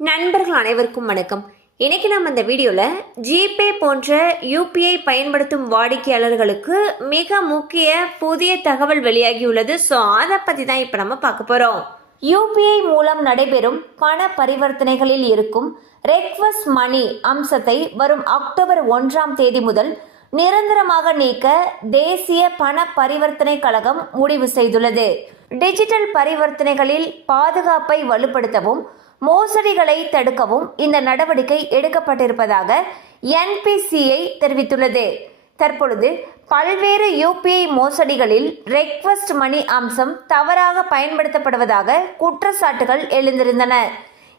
நண்பர்கள் அனைவருக்கும் வணக்கம். இன்றைக்கி நம்ம இந்த வீடியோவில் ஜிபே போன்ற யூபிஐ பயன்படுத்தும் வாடிக்கையாளர்களுக்கு மிக முக்கிய புதிய தகவல் வெளியாகியுள்ளது ஸோ அதை பற்றி தான் இப்போ நம்ம பார்க்க போகிறோம் யூபிஐ மூலம் நடைபெறும் பண பரிவர்த்தனைகளில் இருக்கும் ரெக்வஸ்ட் மணி அம்சத்தை வரும் அக்டோபர் ஒன்றாம் தேதி முதல் நிரந்தரமாக நீக்க தேசிய பண பரிவர்த்தனை கழகம் முடிவு செய்துள்ளது. டிஜிட்டல் பரிவர்த்தனைகளில் பாதுகாப்பை வலுப்படுத்தவும் மோசடிகளை தடுக்கவும் இந்த நடவடிக்கை எடுக்கப்பட்டிருப்பதாக என்பிசிஐ தெரிவித்துள்ளது. தற்பொழுது பல்வேறு யூபிஐ மோசடிகளில் ரெக்வஸ்ட் மணி அம்சம் தவறாக பயன்படுத்தப்படுவதாக குற்றச்சாட்டுகள் எழுந்திருந்தன.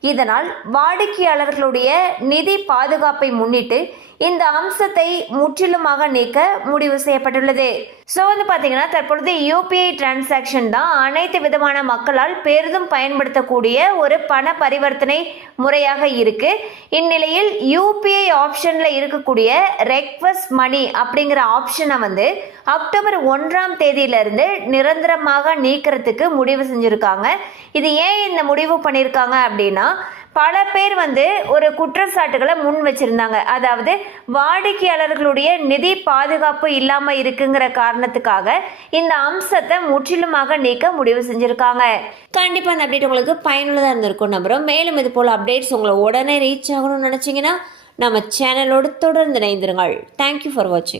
இதனால் வாடிக்கையாளர்களுடைய நிதி பாதுகாப்பை முன்னிட்டு இந்த அம்சத்தை முற்றிலுமாக நீக்க முடிவு செய்யப்பட்டுள்ளது. ஸோ வந்து பார்த்தீங்கன்னா தற்பொழுது யூபிஐ டிரான்சாக்ஷன் தான் அனைத்து விதமான மக்களால் பெரிதும் பயன்படுத்தக்கூடிய ஒரு பண பரிவர்த்தனை முறையாக இருக்கு. இந்நிலையில் யூபிஐ ஆப்ஷனில் இருக்கக்கூடிய ரெக்வஸ்ட் மணி அப்படிங்கிற ஆப்ஷனை வந்து அக்டோபர் ஒன்றாம் தேதியிலிருந்து நிரந்தரமாக நீக்கிறதுக்கு முடிவு செஞ்சுருக்காங்க. இது ஏன் இந்த முடிவு பண்ணியிருக்காங்க அப்படின்னா பல பேர் வந்து ஒரு குற்றச்சாட்டுகளை முன் வச்சிருந்தாங்க. அதாவது வாடிக்கையாளர்களுடைய நிதி பாதுகாப்பு இல்லாமல் இருக்குங்கிற காரணத்துக்காக இந்த அம்சத்தை முற்றிலுமாக நீக்க முடிவு செஞ்சுருக்காங்க. கண்டிப்பாக அந்த அப்டேட் உங்களுக்கு பயனுள்ளதாக இருந்திருக்கும் நம்புகிறோம் மேலும் இது போல் அப்டேட்ஸ் உங்களை உடனே ரீச் ஆகணும்னு நினச்சிங்கன்னா நம்ம சேனலோடு தொடர்ந்து இணைந்திருங்கள். தேங்க்யூ ஃபார் வாட்சிங்